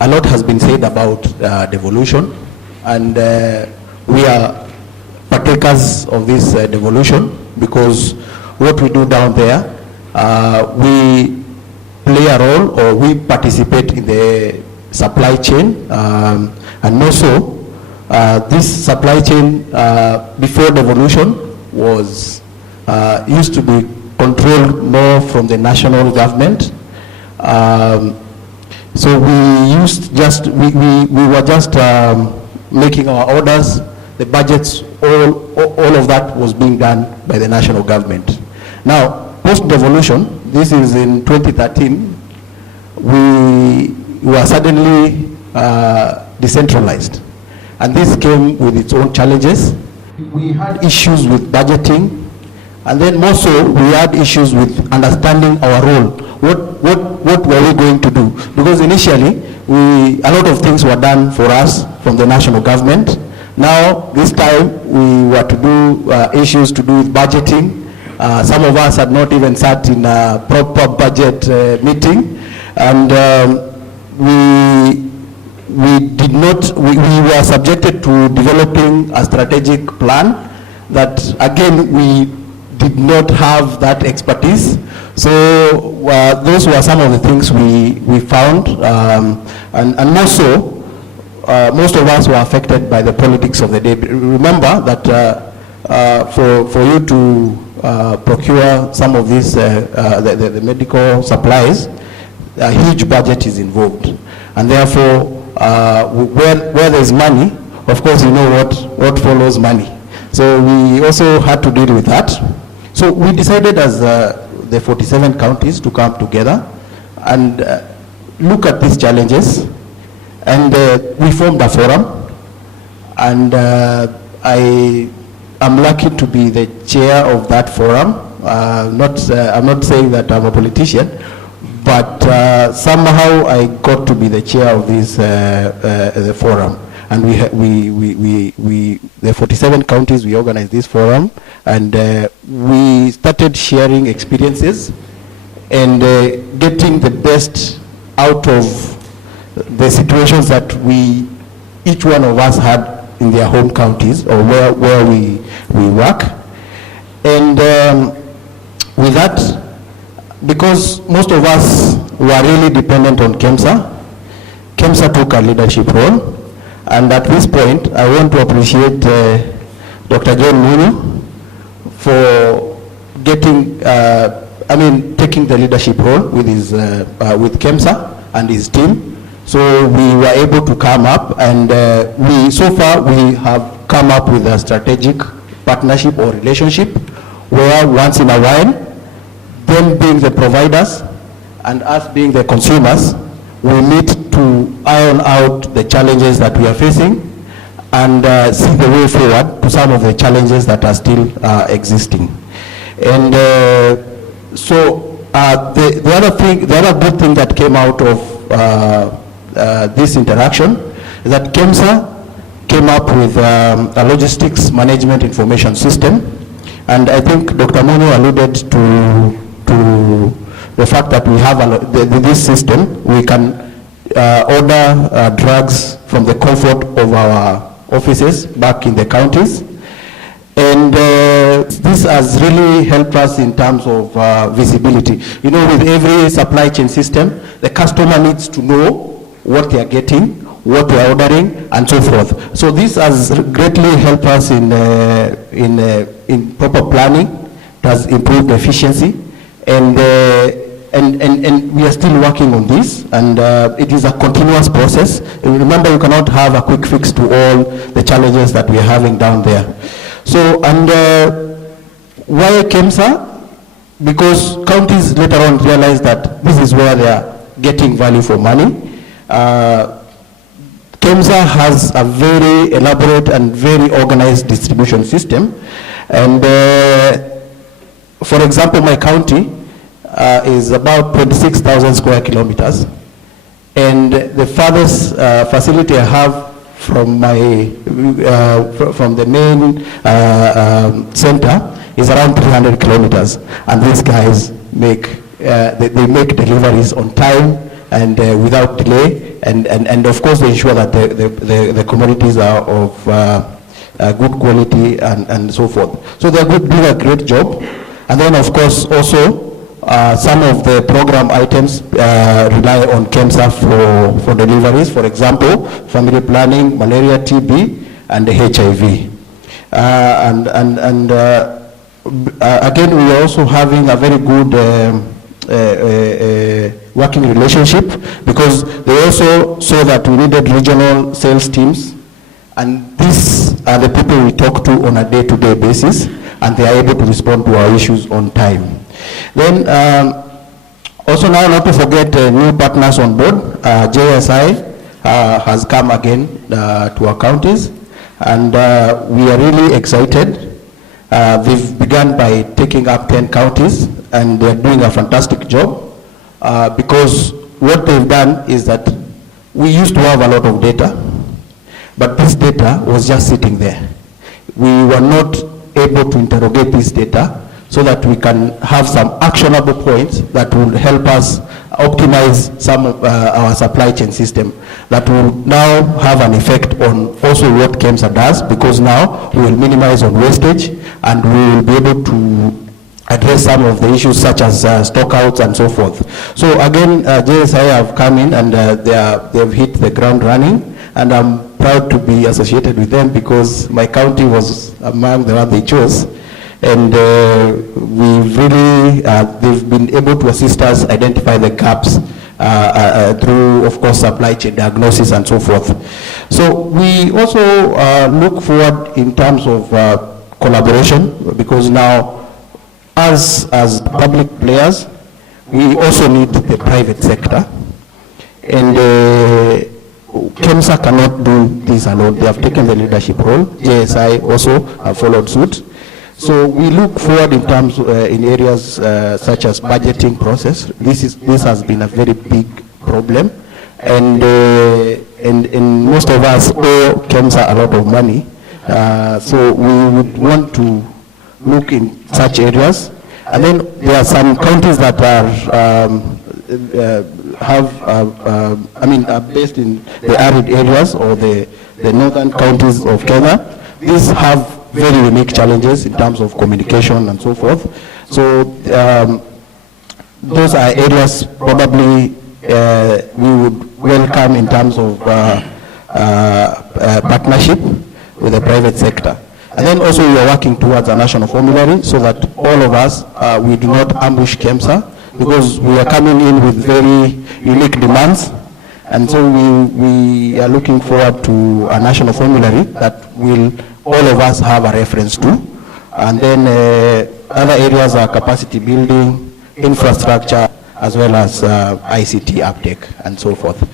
a lot has been said about devolution, and we are partakers of this devolution, because what we do down there, we play a role, or we participate in the supply chain, and more so, this supply chain before devolution was used to be controlled more from the national government. So we were just making our orders, the budgets, all of that was being done by the national government. Now, post-devolution, this is in 2013, we were suddenly decentralized. And this came with its own challenges. We had issues with budgeting, and then more so, we had issues with understanding our role. What were we going to do? Because initially, a lot of things were done for us from the national government. Now, this time, we were to do issues to do with budgeting. Some of us had not even sat in a proper budget meeting, and we were subjected to developing a strategic plan that, again, we did not have that expertise. So those were some of the things we found, and more so, most of us were affected by the politics of the day. Remember that for you to procure some of these, the medical supplies, a huge budget is involved. And therefore, where there's money, of course, you know what follows money. So we also had to deal with that. So we decided as the 47 counties to come together and look at these challenges. And we formed a forum. And I am lucky to be the chair of that forum. I'm not saying that I'm a politician, but somehow I got to be the chair of this the forum. And the 47 counties, we organized this forum, and we started sharing experiences and getting the best out of the situations that each one of us had in their home counties, or where we work. And with that, because most of us were really dependent on KEMSA took a leadership role. And at this point, I want to appreciate Dr. John Munyu for taking the leadership role with with KEMSA and his team. So we were able to come up, and so far we have come up with a strategic partnership or relationship, where once in a while, them being the providers and us being the consumers, we meet to iron out the challenges that we are facing and see the way forward to some of the challenges that are still existing. And so the other good thing that came out of this interaction is that KEMSA came up with a logistics management information system. And I think Dr. Munyu alluded to the fact that we have this system. We can order drugs from the comfort of our offices back in the counties. And this has really helped us in terms of visibility. You know, with every supply chain system, the customer needs to know what they are getting, what they are ordering, and so forth. So this has greatly helped us in proper planning. It has improved efficiency, and we are still working on this, and it is a continuous process. Remember, you cannot have a quick fix to all the challenges that we are having down there. So, and why KEMSA? Because counties later on realized that this is where they are getting value for money. KEMSA has a very elaborate and very organized distribution system. And for example, my county is about 26,000 square kilometers. And the farthest facility I have from the main center is around 300 kilometers. And these guys make deliveries on time and without delay. and of course they ensure that the commodities are of good quality and so forth. So they're doing a great job. And then of course also some of the program items rely on KEMSA for deliveries. For example, family planning, malaria, TB, and HIV. Again, we are also having a very good working relationship, because they also saw that we needed regional sales teams, and these are the people we talk to on a day-to-day basis, and they are able to respond to our issues on time. Then also now, not to forget new partners on board. JSI has come again to our counties, and we are really excited. They've begun by taking up 10 counties, and they're doing a fantastic job, because what they've done is that we used to have a lot of data, but this data was just sitting there. We were not able to interrogate this data so that we can have some actionable points that will help us optimize some of our supply chain system, that will now have an effect on also what KEMSA does, because now we will minimize on wastage, and we will be able to address some of the issues such as stockouts and so forth. So again, JSI have come in, and they've hit the ground running, and I'm proud to be associated with them, because my county was among the ones they chose. And we've really, they've been able to assist us identify the gaps through, of course, supply chain diagnosis and so forth. So we also look forward in terms of collaboration, because now, as public players, we also need the private sector. And KEMSA cannot do this alone. They have taken the leadership role. JSI also have followed suit. So we look forward in terms in areas such as budgeting process. This has been a very big problem, and most of us owe KEMSA a lot of money. So we would want to look in such areas. And then there are some counties that are based in the arid areas or the northern counties of Kenya. These have very unique challenges in terms of communication and so forth. So those are areas probably we would welcome in terms of partnership with the private sector. And then also we are working towards a national formulary, so that all of us, we do not ambush KEMSA, because we are coming in with very unique demands. And so we are looking forward to a national formulary that will all of us have a reference to. And then other areas are capacity building, infrastructure, as well as ICT uptake and so forth.